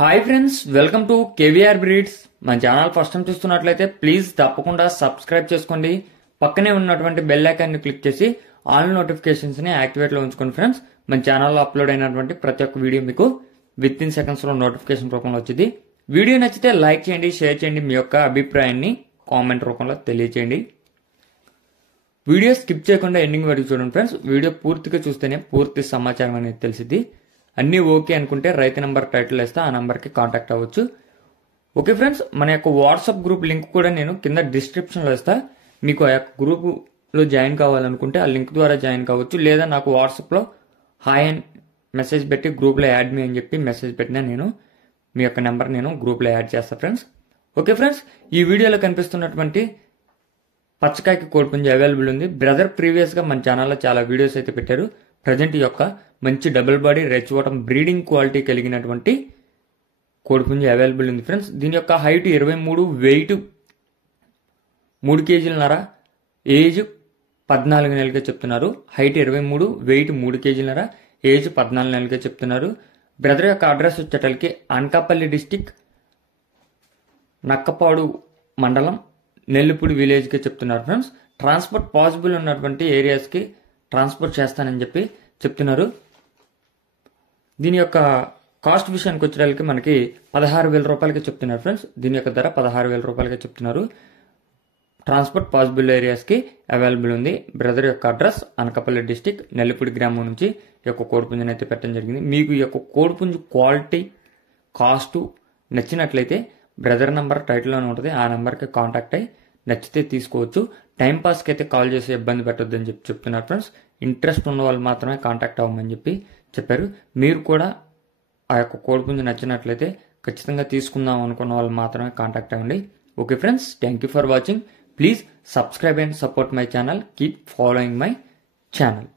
Hi friends, welcome to KVR breeds. మన channel first time చూస్తున్నట్లయితే please తప్పకుండా సబ్స్క్రైబ్ చేసుకోండి. పక్కనే ఉన్నటువంటి బెల్ ఐకాన్ని క్లిక్ చేసి ఆల్ నోటిఫికేషన్స్ ని యాక్టివేట్ లో ఉంచుకోండి ఫ్రెండ్స్. మన ఛానల్లో అప్లోడ్ అయినటువంటి ప్రతి ఒక్క వీడియో మీకు విత్ ఇన్ సెకండ్స్ లో నోటిఫికేషన్ రూపంలో వచ్చింది. వీడియో నచ్చితే లైక్ చేయండి, షేర్ చేయండి, మీ యొక్క అభిప్రాయాన్ని కామెంట్ రూపంలో తెలియచేయండి. వీడియో స్కిప్ చేయకుండా ఎండింగ్ వరకు చూడండి ఫ్రెండ్స్. వీడియో పూర్తిగా చూస్తేనే పూర్తి సమాచారం అనేది తెలిసింది. అన్నీ ఓకే అనుకుంటే రైతు నంబర్ టైటిల్ వేస్తే ఆ నంబర్కి కాంటాక్ట్ అవ్వచ్చు. ఓకే ఫ్రెండ్స్, మన యొక్క వాట్సాప్ గ్రూప్ లింక్ కూడా నేను కింద డిస్క్రిప్షన్లో వేస్తా. మీకు ఆ యొక్క గ్రూపులో జాయిన్ కావాలనుకుంటే ఆ లింక్ ద్వారా జాయిన్ కావచ్చు, లేదా నాకు వాట్సాప్లో హాయ్ అని మెసేజ్ పెట్టి గ్రూప్లో యాడ్ మీ అని చెప్పి మెసేజ్ పెట్టినా నేను మీ యొక్క నెంబర్ నేను గ్రూప్లో యాడ్ చేస్తాను ఫ్రెండ్స్. ఓకే ఫ్రెండ్స్, ఈ వీడియోలో కనిపిస్తున్నటువంటి పచ్చకాయకి కోడిపుంజి అవైలబుల్ ఉంది. బ్రదర్ ప్రీవియస్గా మన ఛానల్లో చాలా వీడియోస్ అయితే పెట్టారు. ప్రజెంట్ ఈ యొక్క మంచి డబుల్ బాడీ రెచ్ వాటం బ్రీడింగ్ క్వాలిటీ కలిగినటువంటి కోడిపుంజి అవైలబుల్ ఉంది ఫ్రెండ్స్. దీని యొక్క హైట్ 23, వెయిట్ 3 కేజీలన్నర, ఏజ్ 14 నెలలుగా చెప్తున్నారు. హైట్ 23, వెయిట్ 3 కేజీలన్నర, ఏజ్ 14 నెలలుగా చెప్తున్నారు. బ్రదర్ యొక్క అడ్రస్ వచ్చేటలకి అనకాపల్లి డిస్టిక్, నక్కపాడు మండలం, నెల్లిపూడి విలేజ్కి చెప్తున్నారు ఫ్రెండ్స్. ట్రాన్స్పోర్ట్ పాసిబుల్ ఉన్నటువంటి ఏరియాస్కి ట్రాన్స్పోర్ట్ చేస్తానని చెప్పి చెప్తున్నారు. దీని యొక్క కాస్ట్ విషయానికి వచ్చేసరికి మనకి 16,000 రూపాయలకి చెప్తున్నారు ఫ్రెండ్స్. దీని యొక్క ధర 16,000 రూపాయలకి చెప్తున్నారు. ట్రాన్స్పోర్ట్ పాసిబుల్ ఏరియాస్కి అవైలబుల్ ఉంది. బ్రదర్ యొక్క అడ్రస్ అనకాపల్లి డిస్టిక్, నెల్లిపూడి గ్రామం నుంచి ఈ యొక్క కోడిపుంజుని అయితే పెట్టడం జరిగింది. మీకు ఈ యొక్క కోడిపుంజు క్వాలిటీ, కాస్టు నచ్చినట్లయితే బ్రదర్ నంబర్ టైటిల్లోనే ఉంటుంది. ఆ నెంబర్కి కాంటాక్ట్ అయ్యి నచ్చితే తీసుకోవచ్చు. టైంపాస్కి అయితే కాల్ చేసి ఇబ్బంది పెట్టొద్దని చెప్పి చెప్తున్నారు ఫ్రెండ్స్. ఇంట్రెస్ట్ ఉన్న వాళ్ళు మాత్రమే కాంటాక్ట్ అవ్వమని చెప్పి చెప్పారు. మీరు కూడా ఆ యొక్క కోడిపుంజు నచ్చినట్లయితే ఖచ్చితంగా తీసుకుందాం అనుకున్న వాళ్ళు మాత్రమే కాంటాక్ట్ అవ్వండి. Okay friends, thank you for watching. Please subscribe and support my channel. Keep following my channel.